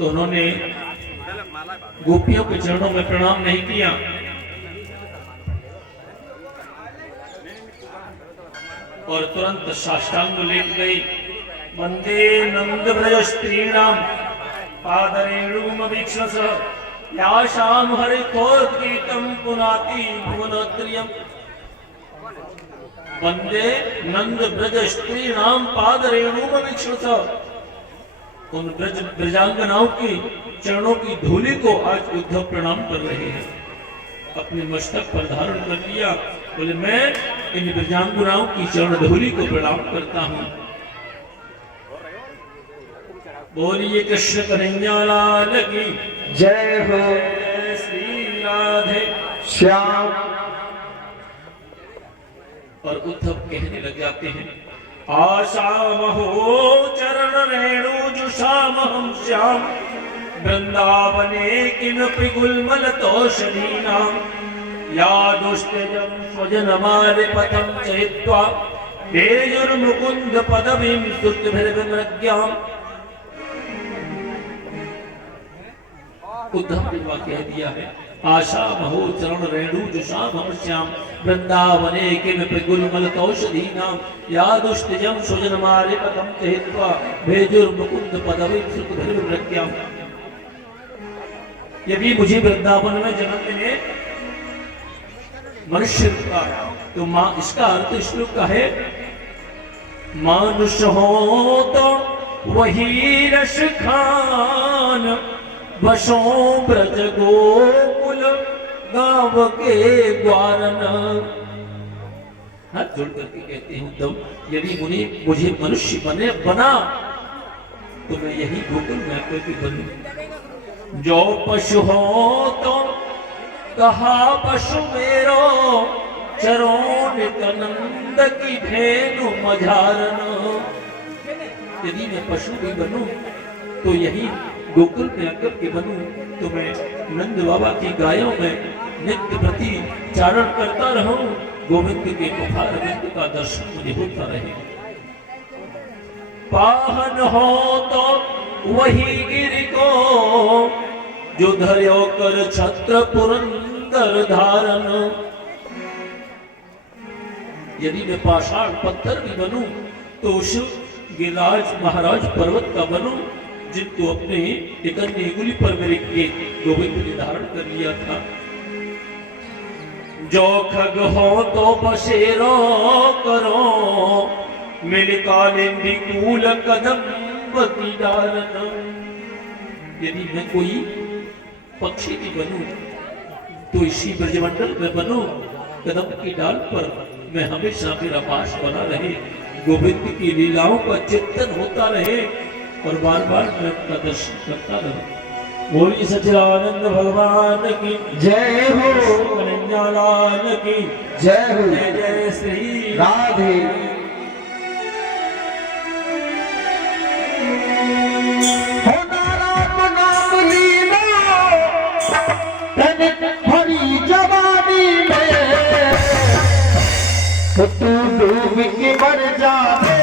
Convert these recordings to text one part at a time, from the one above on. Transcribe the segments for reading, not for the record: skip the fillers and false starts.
तो उन्होंने गोपियों के चरणों में प्रणाम नहीं किया। और तुरंत साष्टांग लेट गई। वंदे नंद ब्रज स्त्रीणाम पादरेणुमवीक्षस याशाम हरितोद्गीतम पुनाति भुवनत्रयम्। वंदे नंद ब्रज स्त्रीणाम पादरेणुमवीक्षस। उन ब्रजांगनाओं की चरणों की धूलि को आज उद्धव प्रणाम कर रहे हैं, अपने मस्तक पर धारण कर लिया। बोले मैं इन ब्रजांगनाओं की चरण धूलि को प्रणाम करता हूँ। बोलिए कृष्ण कन्हैया लाल की जय हो। श्री राधे श्याम। और उद्धव कहने लग जाते हैं, आशामहो चरण रेणु जुषाम हम श्याम वृंदावने किमपि गुल्मल तोषणीनाम या दुष्टजं स्वजनमारे पथं चयित्वा तेजुर्मुकुन्द पदवीं स्तुतिभिर्विमृग्याम्। उद्धव ने कह दिया है, आशा महो चरण रेणु जुषाम हम श्याम वृंदावने किमपि गुल्मल तौषधीनाम या दुष्टजं स्वजनमारे पथं चयित्वा तेजुर्मुकुन्द पदवीं स्तुतिभिर्विमृग्याम्। यदि मुझे वृंदावन में जन्म मिले मनुष्य का, तो मां इसका अर्थ श्लोक का है, मानुष हो तो वही रस खान बसों ब्रज गोकुल गांव के ग्वारन। हाथ जोड़ करके कहते हैं उद्धव, यदि मुझे मनुष्य बना तो मैं यही गोकुल में आकर के बनूं। जो पशु हो तो कहा पशु मेरो चरों नित्यानंद की धेनु मझारन। यदि मैं पशु भी बनूं तो यही गोकुल में आकर के बनूं, तो मैं नंद बाबा की गायों में नित्य प्रति चारण करता रहूं, गोविंद के मुखार बिंदु का दर्शन मुझे होता रहे। पाहन हो तो वही गिर को जो धर्यो कर छत्र पुरंदर धारण। यदि मैं पाषाण पत्थर भी बनूं तो उस गिरिराज महाराज पर्वत का बनूं, जिनको अपने एकन्य अंगुली पर मेरे गोविंद ने धारण कर लिया था। जो खग हो तो बसेरो करो मेरे कालिंदी कूल कदम की डालन। यदि मैं कोई पक्षी भी बनूं तो इसी ब्रजमंडल में बनूं, कदम की डाल पर मैं हमेशा मेरा वास बना रहे, गोविंद की लीलाओं का चिंतन होता रहे और बार बार मैं उनका दर्शन करता रहूं। बोलिए सच्चिदानंद भगवान की जय हो। कन्हैया लाल की जय हो। जय जय श्री राधे। हो नारायण नाम लीला तन भरी जवानी में, तो तू डूब के मर जावे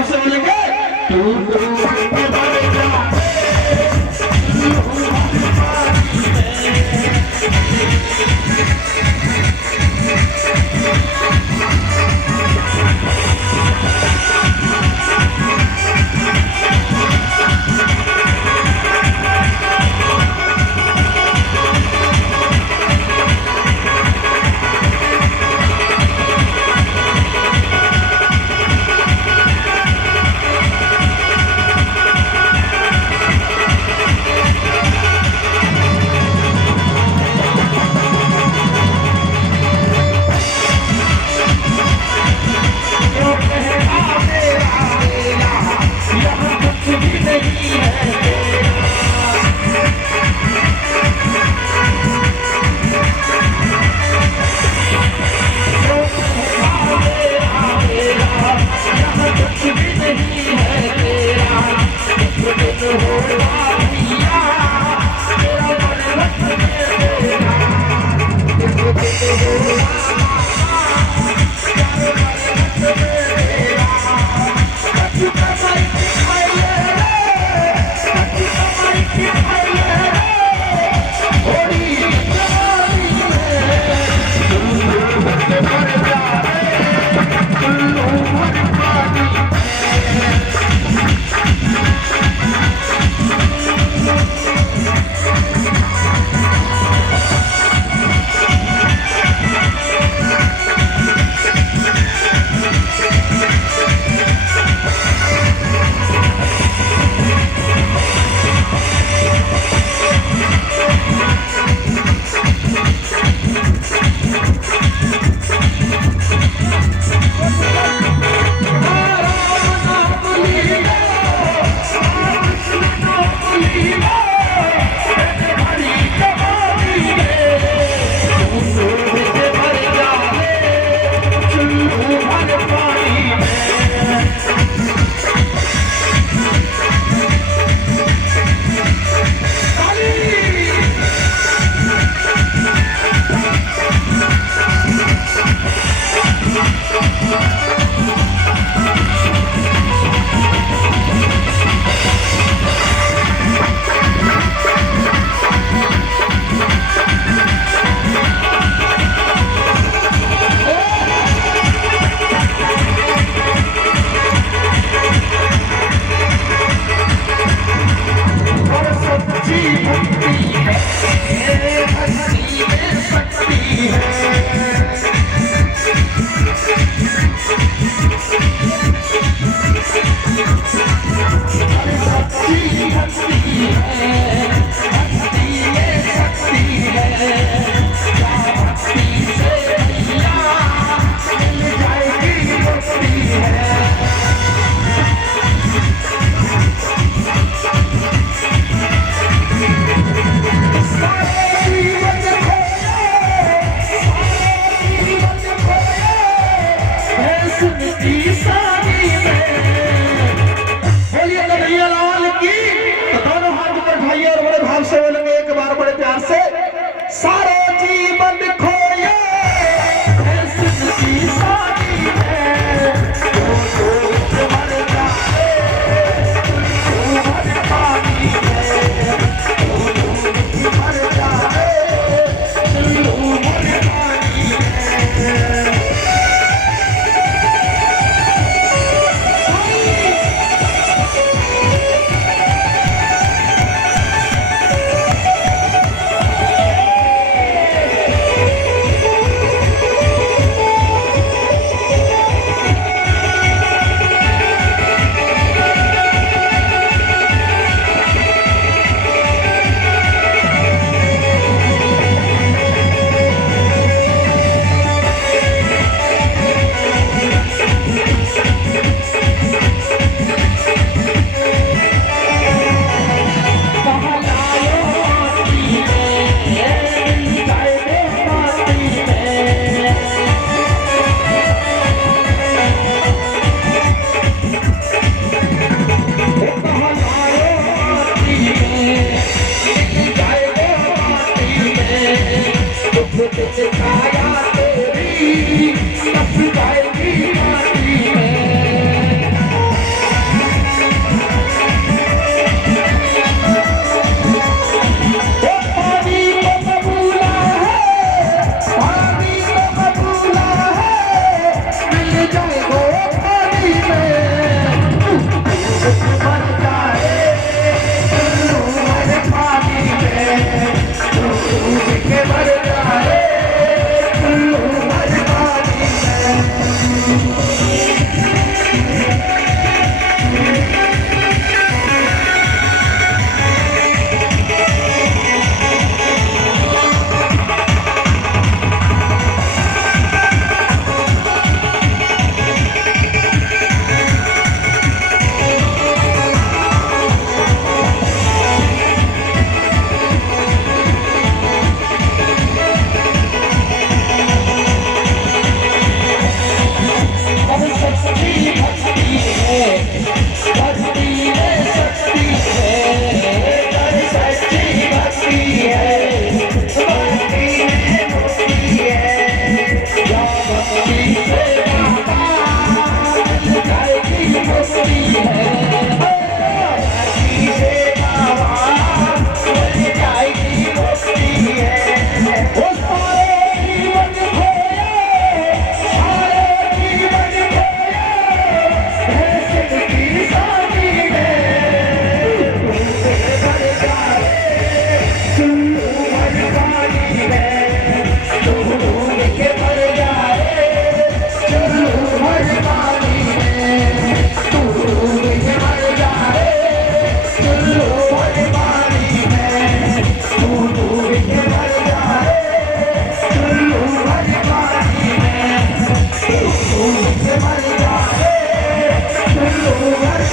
भाव से बोलेंगे तू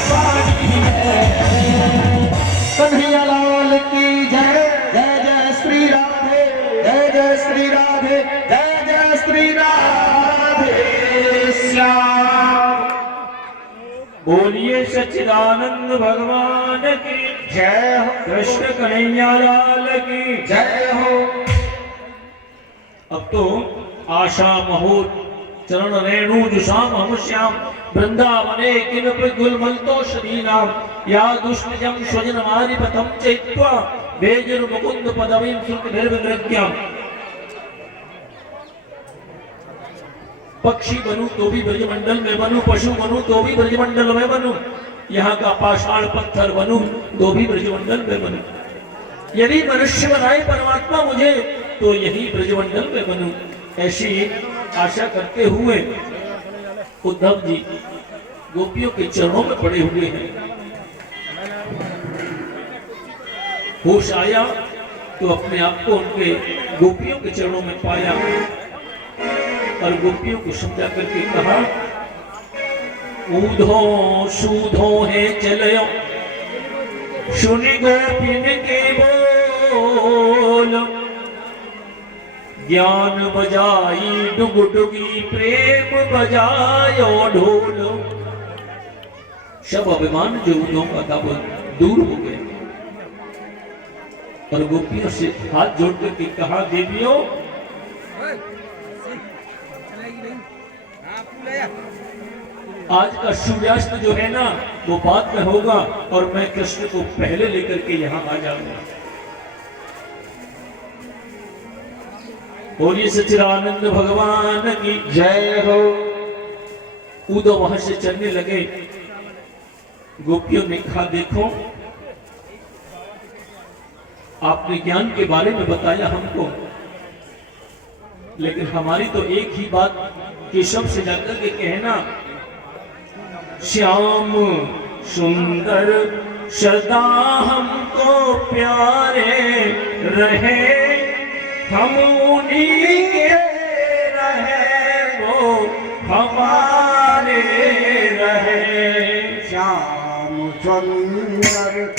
पानी है। कन्हैया लाल की जय। जय जय श्री राधे। जय जय श्री राधे। जय जय श्री राधे श्याम। बोलिए सच्चिदानंद भगवान की जय हो। कृष्ण कन्हैया लाल की जय हो। अब तो आशा महोत चरण रेणु जुषाम हम श्याम वृंदावने किमपि गुलमल्तोषधीनाम या दुष्टजं स्वजन मारिपथम चैत्वा वेजुर मुकुंद पदवीं सुखनिर्विग्रह्यम। पक्षी बनूं तो भी ब्रजमंडल में बनूं, पशु बनूं तो भी ब्रजमंडल में बनूं, यहाँ का पाषाण पत्थर बनूं तो भी ब्रजमंडल में बनूं। यदि मनुष्य बनाए परमात्मा मुझे तो यही ब्रजमंडल में बनूं। ऐसी आशा करते हुए उद्धव जी गोपियों के चरणों में पड़े हुए हैं। होश आया तो अपने आप को उनके गोपियों के चरणों में पाया और गोपियों को समझा करके कहा, ऊधो सूधो है चलो सुनि गोपिन के बोल, ज्ञान बजाई डुगडुगी प्रेम बजायो ढोल। सब अभिमान जो उदों का था वो दूर हो गया और गोपियों से हाथ जोड़ करके कहा, देवियों आज का सूर्यास्त जो है ना वो बाद में होगा और मैं कृष्ण को पहले लेकर के यहाँ आ जाऊंगा। बोलिए सच्चिदानंद भगवान की जय हो। उद्धव वहां से चलने लगे। गोपियों ने कहा, देखो आपने ज्ञान के बारे में बताया हमको, लेकिन हमारी तो एक ही बात केशव से जाकर के कहना, श्याम सुंदर सदा हमको प्यारे रहे, हम उन्हीं के रहे वो हमारे रहे। श्याम सुंदर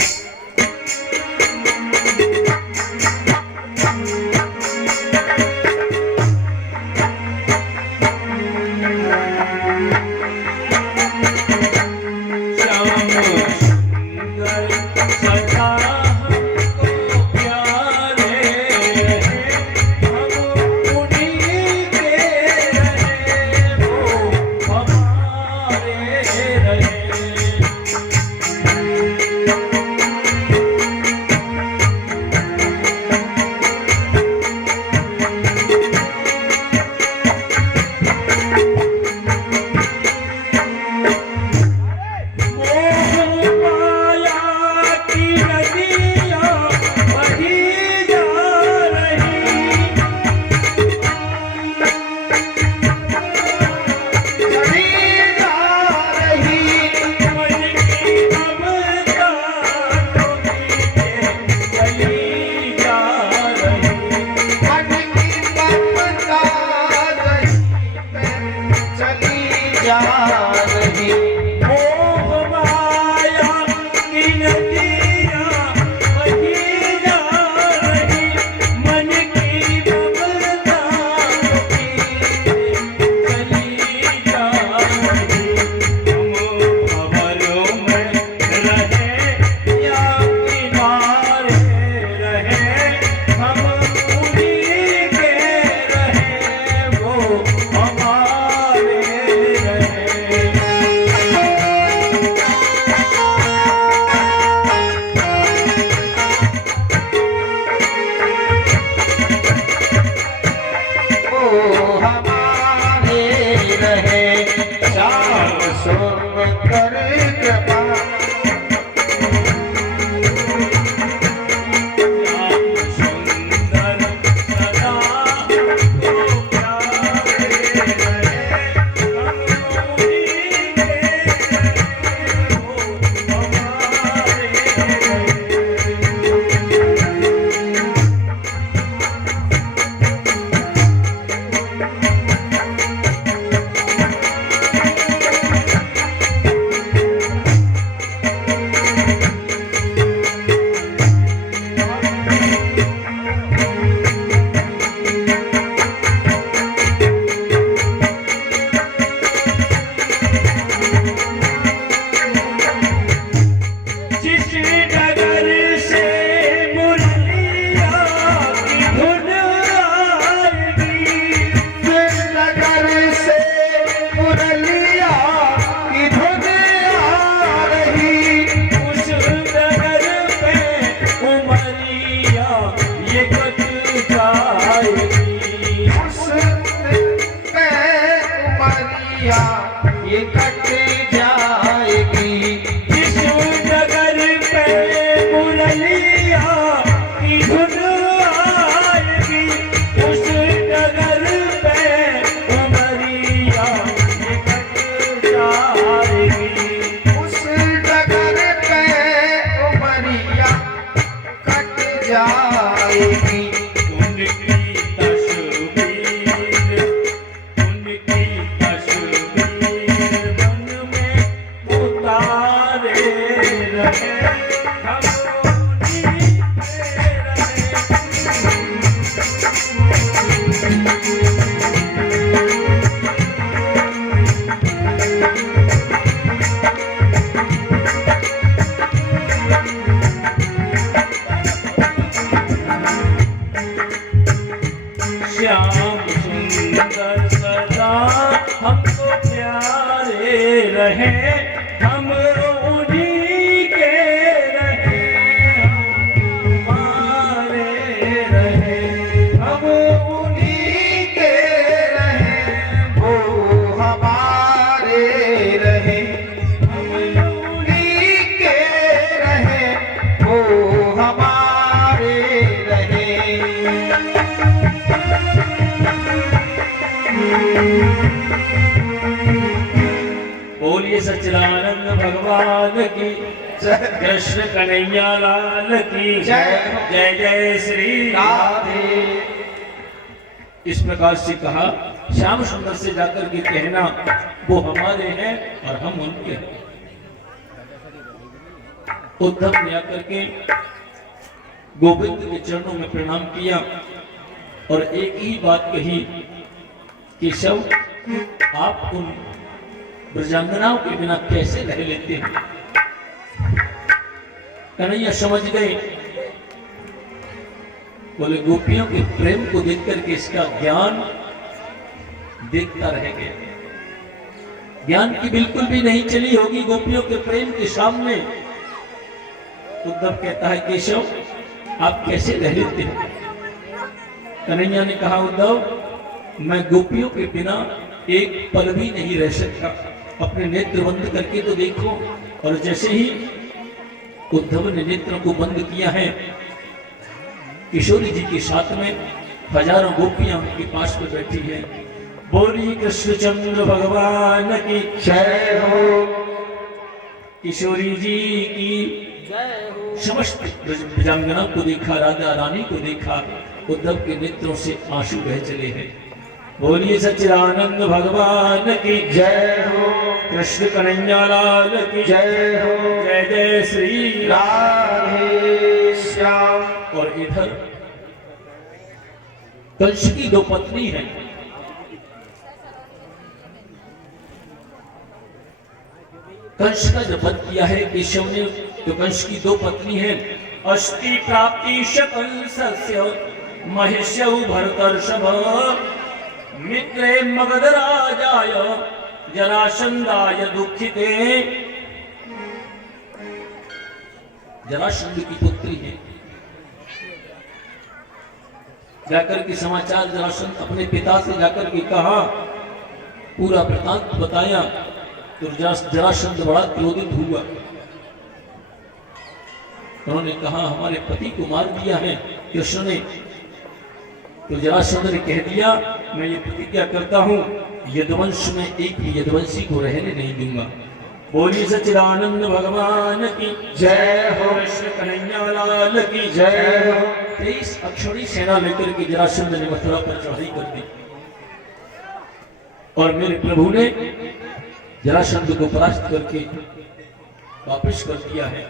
रहे हम उन्हीं के श्याम सुंदर सदा हमको प्यारे रहे हम उन्हीं के रहे हमारे रहे हम उन्हीं के रहे वो हमारे रहे हम उन्हीं के रहे वो हमारे रहे बोलिए सच्चिदानंद भगवान की कृष्ण कन्हैया लाल की जय। जय जय श्री राधे। इस प्रकार से कहा श्याम सुंदर से जाकर के कहना वो हमारे हैं और हम उनके हैं। उद्धव ने आकर के गोविंद के चरणों में प्रणाम किया और एक ही बात कही कि केशव आप उन ब्रजांगनाओं के बिना कैसे रह लेते हैं। कन्हैया समझ गए, बोले गोपियों के प्रेम को देख करके इसका ज्ञान देखता रह गया। ज्ञान की बिल्कुल भी नहीं चली होगी गोपियों के प्रेम के सामने। उद्धव कहता है केशव आप कैसे रह लेते हैं। कन्हैया ने कहा उद्धव मैं गोपियों के बिना एक पल भी नहीं रह सकता, अपने नेत्र बंद करके तो देखो। और जैसे ही उद्धव ने नेत्रों को बंद किया है, किशोरी जी के साथ में हजारों गोपियां उनके पास में बैठी हैं। बोली कृष्णचंद्र भगवान की जय हो। किशोरी जी की समस्त ब्रजांगना को देखा, राधा रानी को देखा, उद्धव के नेत्रों से आंसू बह चले हैं। बोलिए सच्चिदानंद भगवान की जय हो। कृष्ण कन्हैया लाल की जय हो। जय जय श्री राधे श्याम। और इधर कंस की दो पत्नी हैं। कंस का जब वध किया है केशव ने, तो कंस की दो पत्नी हैं। अष्टि प्राप्ति कंसस्य महिष्यौ भरतर्षभ मित्रे मगध राजाय जरासंधाय दुखिते। जरासंध की पुत्री है। जाकर के समाचार जरासंध अपने पिता से जाकर के कहा, पूरा वृतांत बताया, तो जरासंध बड़ा क्रोधित हुआ। उन्होंने कहा हमारे पति को मार दिया है कृष्ण ने। तो जरासंध ने कह दिया मैं ये प्रतिज्ञा करता हूं यदुवंश में एक भी यदुवंशी को रहने नहीं दूंगा। बोली सच्चिदानंद भगवान की जय हो। कृष्ण कन्हैया लाल की जय हो। 23 अक्षौणी सेना लेकर के जरासंध ने मथुरा पर चढ़ाई कर दी और मेरे प्रभु ने जरासंध को परास्त करके वापस कर दिया है।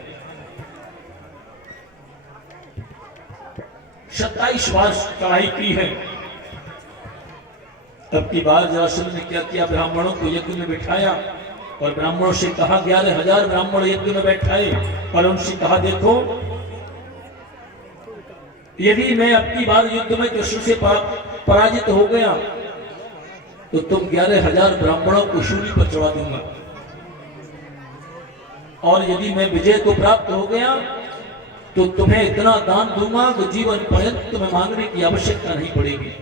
27 बार चढ़ाई की है। तब की बार जरासंध ने क्या किया, ब्राह्मणों को यज्ञ में बिठाया और ब्राह्मणों से कहा 11,000 ब्राह्मण यज्ञ में बैठाए और उनसे कहा देखो यदि मैं अब की बार युद्ध में कृष्ण से पराजित हो गया तो तुम 11,000 ब्राह्मणों को शूली पर चढ़ा दूंगा, और यदि मैं विजय को प्राप्त हो गया तो तुम्हें इतना दान दूंगा कि जीवन पर्यंत तुम्हें मांगने की आवश्यकता नहीं पड़ेगी।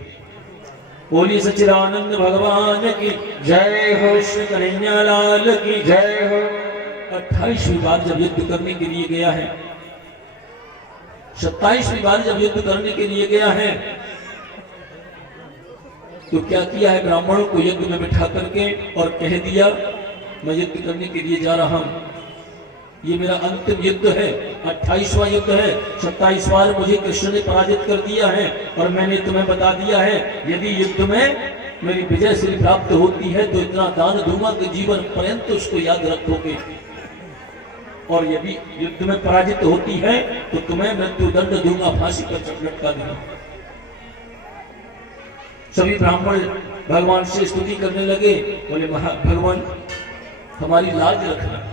बोलिए सच्चिदानंद भगवान की जय हो। कृष्ण कन्हैया लाल की जय हो। 28वीं बार जब युद्ध करने के लिए गया है, 27वीं बार जब युद्ध करने के लिए गया है, तो क्या किया है, ब्राह्मणों को यज्ञ में बिठा करके और कह दिया मैं युद्ध करने के लिए जा रहा हूं, ये मेरा अंतिम युद्ध है, 28वां युद्ध है। 27 बार मुझे कृष्ण ने पराजित कर दिया है और मैंने तुम्हें बता दिया है यदि युद्ध में मेरी विजय श्री प्राप्त होती है तो इतना दान दूंगा कि जीवन पर्यंत उसको याद रखोगे। और यदि युद्ध में पराजित होती है तो तुम्हें मृत्यु दंड दूंगा, फांसी पर लटका दूंगा। सभी ब्राह्मण भगवान से स्तुति करने लगे, बोले भगवान हमारी लाज रखना।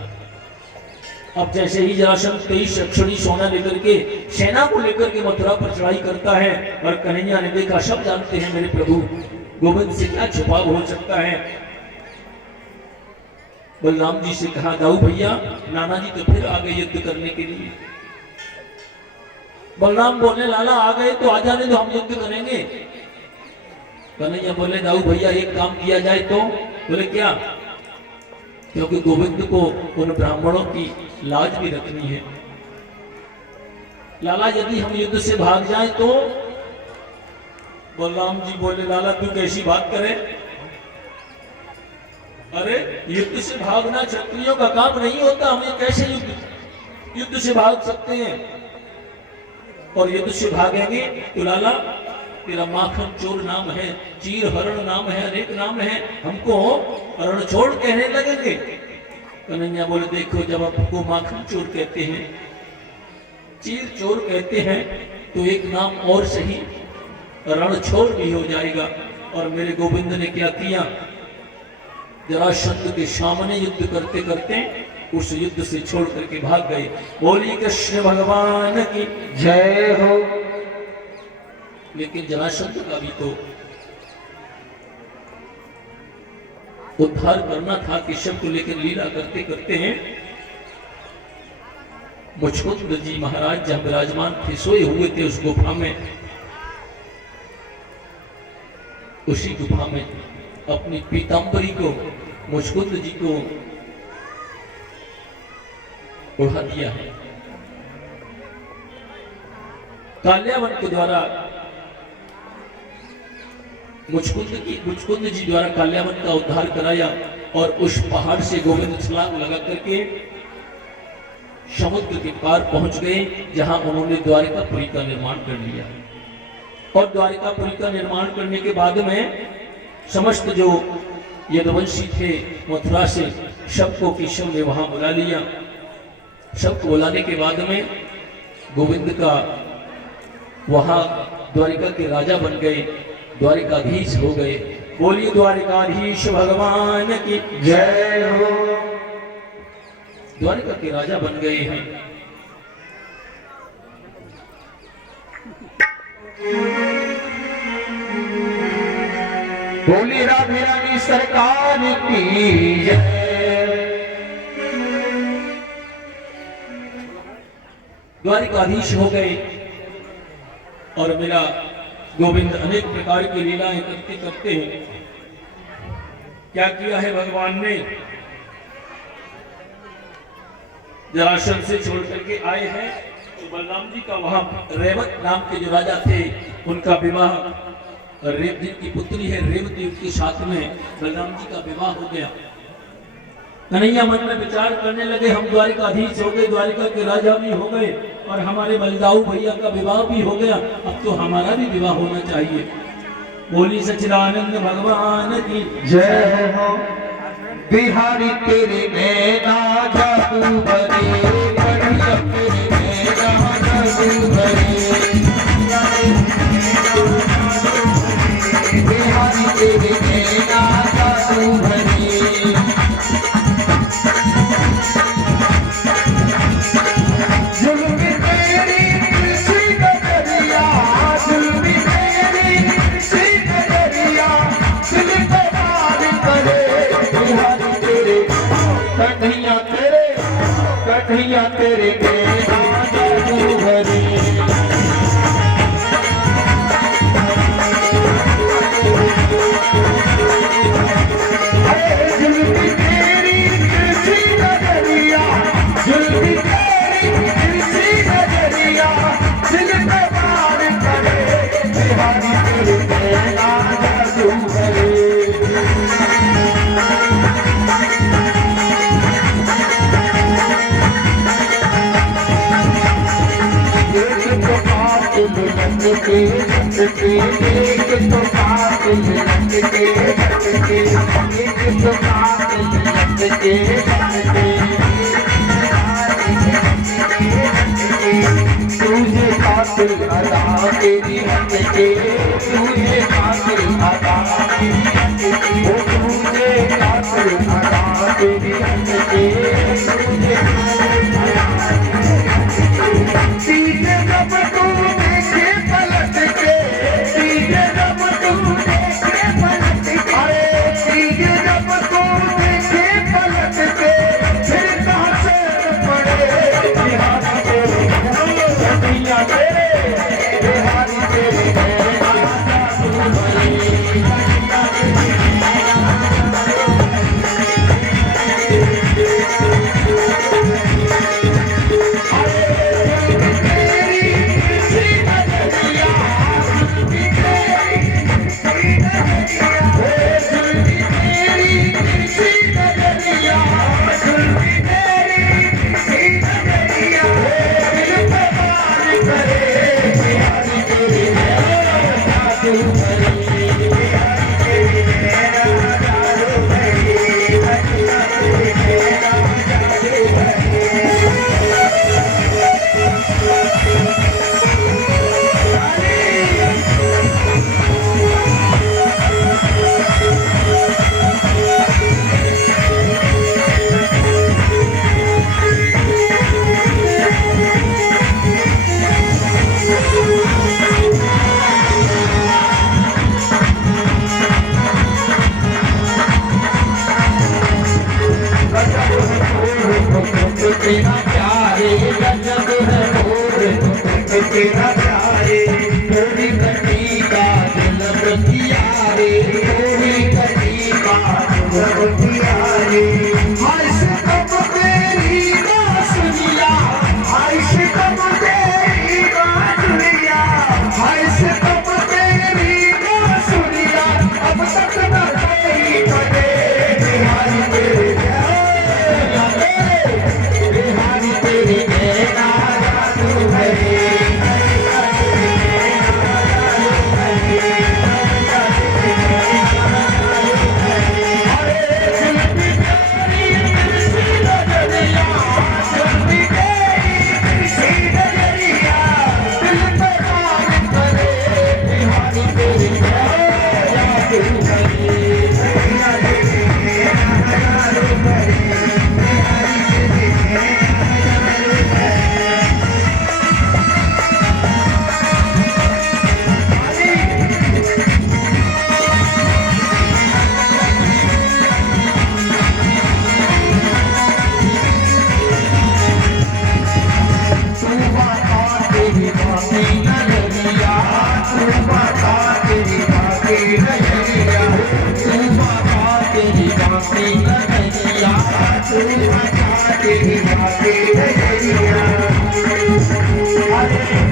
अब जैसे ही जरासंध 23 अक्षणी सोना लेकर के सेना को लेकर के मथुरा पर चढ़ाई करता है और कन्हैया ने देखा, सब जानते हैं मेरे प्रभु गोविंद से क्या छुपाव हो सकता है। बलराम जी से कहा, दाऊ भैया नाना जी तो फिर आ गए युद्ध करने के लिए। बलराम बोले, लाला आ गए तो आ जाने दो, हम युद्ध करेंगे। कन्हैया बोले, दाऊ भैया एक काम किया जाए तो। बोले क्या? क्योंकि गोविंद को उन ब्राह्मणों की लाज भी रखनी है। लाला यदि हम युद्ध से भाग जाएं तो? बलराम जी बोले, लाला तू कैसी बात करे? अरे युद्ध से भागना क्षत्रियों का काम नहीं होता, हम ये कैसे युद्ध से भाग सकते हैं? और युद्ध से भागेंगे तो लाला तेरा माखन चोर नाम है, चीर हरण नाम है, अनेक नाम है, हमको हरण छोड़ कहने लगेंगे। कन्हैया बोले, देखो जब आपको माखन चोर कहते हैं, चीर चोर कहते हैं तो एक नाम और सही, रण छोड़ भी हो जाएगा। और मेरे गोविंद ने क्या किया, जरासंध के सामने युद्ध करते करते उस युद्ध से छोड़ करके भाग गए। बोलिए कृष्ण भगवान की जय हो। लेकिन जरासंध का भी तो उद्धार करना था कि सबको लेकर लीला करते करते हैं मुचकुंद जी महाराज जहां विराजमान थे, सोए हुए थे उस गुफा में। उसी गुफा में अपनी पीतांबरी को मुचकुंद जी को उड़ा दिया है। काल्यावन के द्वारा मुचकुंद जी द्वारा काल्यावन का उद्धार कराया और उस पहाड़ से गोविंद छलांग लगा करके समुद्र के पार पहुंच गए, जहां उन्होंने द्वारिकापुरी का निर्माण कर लिया। और द्वारिकापुरी का निर्माण करने के बाद में समस्त जो यदुवंशी थे मथुरा से, सबको किशोर ने वहां बुला लिया। सबको बुलाने के बाद में गोविंद का वहां द्वारिका के राजा बन गए, द्वारिकाधीश हो गए। बोलिए द्वारिकाधीश भगवान की जय हो। द्वारिका के राजा बन गए हैं। बोली राधे रानी सरकार की जय। द्वारिकाधीश हो गए और मेरा गोविंद अनेक प्रकार की लीलाएं करते करते हैं। क्या किया है भगवान ने, जरासंध से छोड़ करके आए हैं तो बलराम जी का वहां रेवत नाम के जो राजा थे उनका विवाह, रेवती की पुत्री है रेवती, उसके साथ में बलराम जी का विवाह हो गया। कन्हैया मन में विचार करने लगे, हम द्वारिकाधीश हो गए, द्वारिका के राजा भी हो गए और हमारे बलदाऊ भैया का विवाह भी हो गया, अब तो हमारा भी विवाह होना चाहिए। बोली सच्चिदानंद भगवान की जय हो। बिहारी तेरे नैना जादू भरे, बढ़िया तेरे नैना जादू भरे। बिहारी तेरे नैना जादू भरे। जुल्मी तेरी कृषि नजरिया, जुल्मी तेरी कृषि नजरिया, दिल पे वार करे। बिहारी तेरे कन्हैया तेरे नैना जादू भरे। जुल्मी तेरी कृषि नजरिया, जुल्मी तेरी कृषि नजरिया, दिल पे वार करे। बिहारी तेरे नैना जादू भरे। एक तो कातिल लटके लटके, एक तो कातिल लटके लटके, एक तो कातिल लटके लटके। तेरी अदा तेरी हंसते तुझे तेरी अदा तेरी हंसते वो तुझे तेरी अदा तेरी हंसते तुझे सीधे जब तू देखे पलट के सीधे जब तू देखे पलट के अरे सीधे जब तू देखे पलट के फिर कहाँ से पड़े बिहारी तेरे दुनिया तेरे बिहारी तेरे तेरा प्यारे गजब है मोर तेरा प्यारे थोड़ी कटी का दिल बतिया रे थोड़ी कटी का दिल बतिया रे हाय सितम तेरी बांसुरिया हाय सितम तेरी बांसुरिया हाय सितम तेरी बांसुरिया अब तक न कोई बने बिहारी तेरे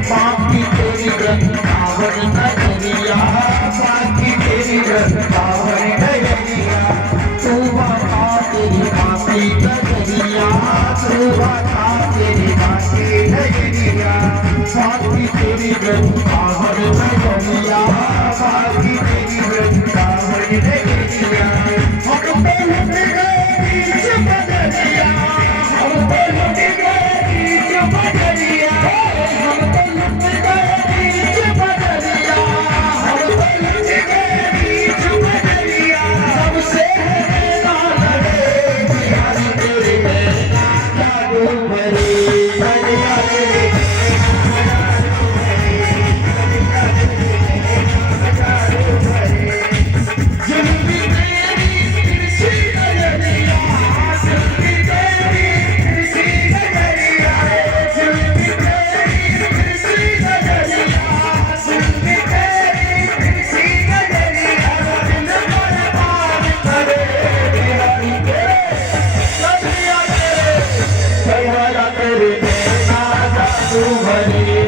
बाकी तेरी रंगावर नजरिया बाकी तेरी रंगावर नजरिया तू बता तेरी बाकी नजरिया तू बता तेरी बाकी नजरिया बाकी तेरी रंगावर नजरिया बाकी तेरी रंगावर नजरिया हम पे लुट गए बीच बदरिया हम पे लुट गए बीच बदरिया तेरे नैना जादू भरे